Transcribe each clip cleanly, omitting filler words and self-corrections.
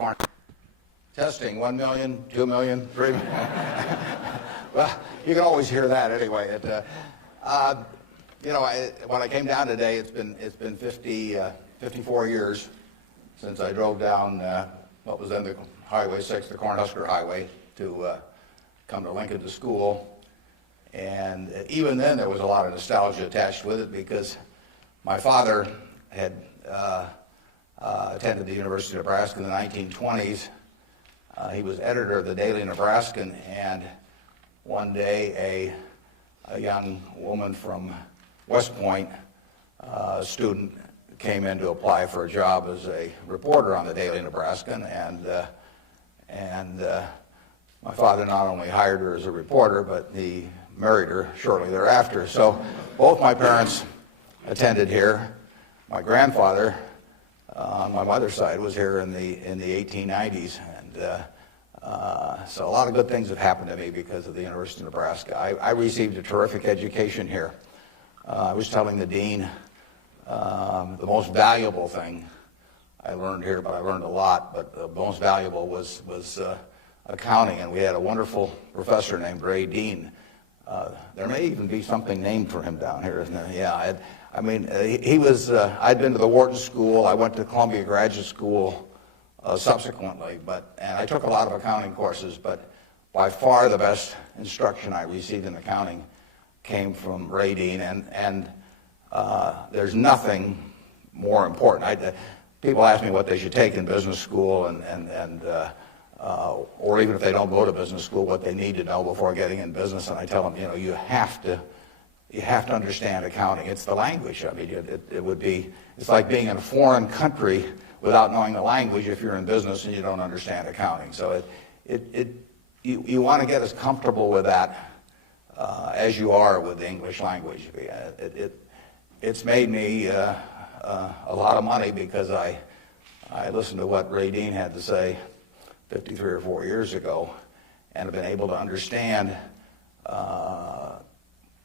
corn. Testing, 1 million, 2 million, 3 million. Well, you can always hear that anyway. When I came down today, it's been 54 years since I drove down what was then the Highway 6, the Cornhusker Highway, to come to Lincoln to school. And even then, there was a lot of nostalgia attached with it because my father had attended the University of Nebraska in the 1920s. He was editor of the Daily Nebraskan, and one day a young woman from West Point, a student, came in to apply for a job as a reporter on the Daily Nebraskan, and my father not only hired her as a reporter, but he married her shortly thereafter. So both my parents attended here. My grandfather on my mother's side was here in the 1890s, and so a lot of good things have happened to me because of the University of Nebraska. I received a terrific education here. I was telling the dean the most valuable thing I learned here, but I learned a lot, but the most valuable was accounting, and we had a wonderful professor named Ray Dean. There may even be something named for him down here, isn't there? Yeah, he was, I'd been to the Wharton School, I went to Columbia Graduate School subsequently, and I took a lot of accounting courses, but by far the best instruction I received in accounting came from Ray Dean, and there's nothing more important. People ask me what they should take in business school, or even if they don't go to business school, what they need to know before getting in business, and I tell them, you have to understand accounting. It's the language. I mean, it's like being in a foreign country without knowing the language if you're in business and you don't understand accounting. So you want to get as comfortable with that as you are with the English language. It's made me a lot of money because I listened to what Ray Dean had to say 53 or 4 years ago, and have been able to understand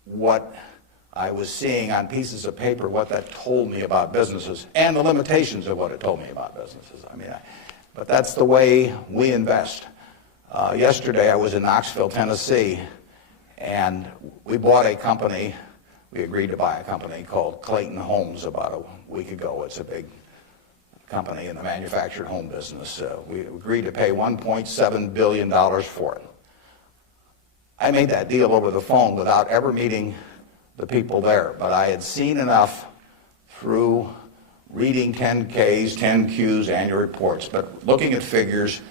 what I was seeing on pieces of paper, what that told me about businesses, and the limitations of what it told me about businesses. But that's the way we invest. Yesterday I was in Knoxville, Tennessee, and we bought a company. We agreed to buy a company called Clayton Homes about a week ago. It's a big company in the manufactured home business. We agreed to pay $1.7 billion for it. I made that deal over the phone without ever meeting the people there, but I had seen enough through reading 10Ks, 10Qs, annual reports, but looking at figures,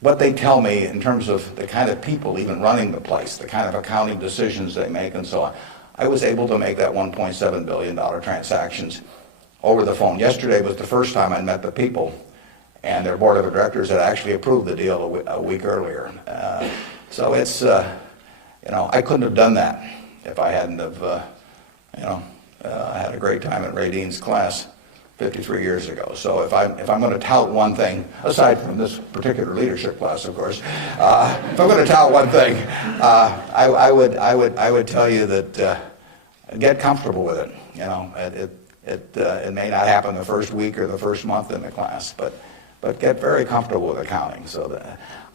what they tell me in terms of the kind of people even running the place, the kind of accounting decisions they make and so on. I was able to make that $1.7 billion transactions over the phone. Yesterday was the first time I met the people, and their board of directors had actually approved the deal a week earlier. So it's, I couldn't have done that if I hadn't have, I had a great time at Ray Dean's class 53 years ago. So if I'm going to tout one thing, aside from this particular leadership class, of course, if I'm going to tout one thing, I would tell you that get comfortable with it. It may not happen the first week or the first month in the class, but get very comfortable with accounting. So that